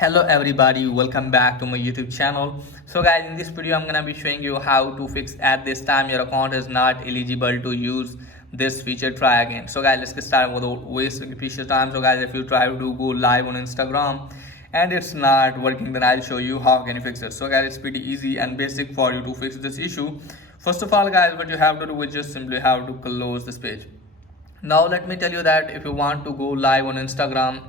Hello everybody, welcome back to my YouTube channel. So guys, in this video I'm gonna be showing you how to fix at this time your account is not eligible to use this feature. Try again. So guys, let's get started without wasting precious time. So guys, if you try to go live on Instagram and it's not working, then I'll show you how can you fix it. So guys, it's pretty easy and basic for you to fix this issue. First of all guys, what you have to do is just simply have to close this page. Now let me tell you that if you want to go live on Instagram,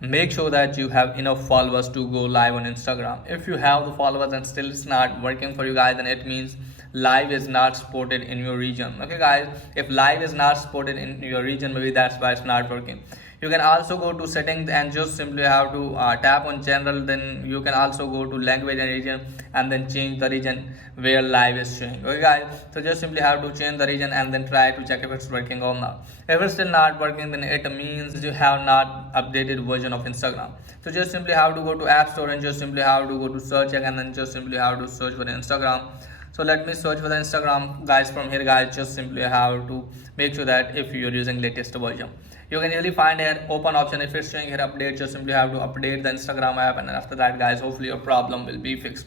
make sure that you have enough followers to go live on Instagram. If you have the followers and still it's not working for you guys, then it means live is not supported in your region. Okay guys, if live is not supported in your region, maybe that's why it's not working. You can also go to settings and just simply have to tap on general. Then you can also go to language and region and then change the region where live is showing. Okay guys, so just simply have to change the region and then try to check if it's working or not. If it's still not working, then it means you have not updated version of Instagram. So just simply have to go to App Store and just simply have to go to search and then just simply have to search for the Instagram. So let me search for the Instagram guys. From here guys, just simply have to make sure that if you're using latest version, you can really find an open option. If it's showing here update, just simply have to update the Instagram app, and then after that guys, hopefully your problem will be fixed.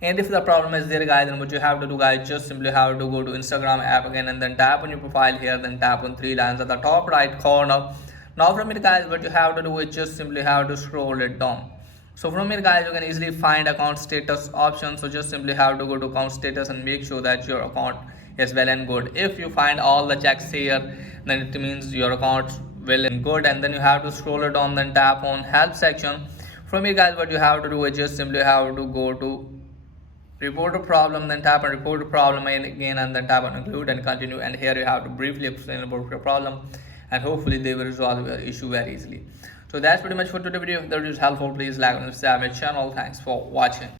And if the problem is there guys, then what you have to do guys, just simply have to go to Instagram app again and then tap on your profile here, then tap on three lines at the top right corner. Now from here guys, what you have to do is just simply have to scroll it down. So from here guys, you can easily find account status option. So just simply have to go to account status and make sure that your account is well and good. If you find all the checks here, then it means your account well and good. And then you have to scroll it down, then tap on help section. From here guys, what you have to do is just simply have to go to report a problem, then tap on report a problem again and then tap on include and continue. And here you have to briefly explain about your problem, and hopefully they will resolve your issue very easily. So that's pretty much for today's video. If that is helpful, please like and subscribe my channel. Thanks for watching.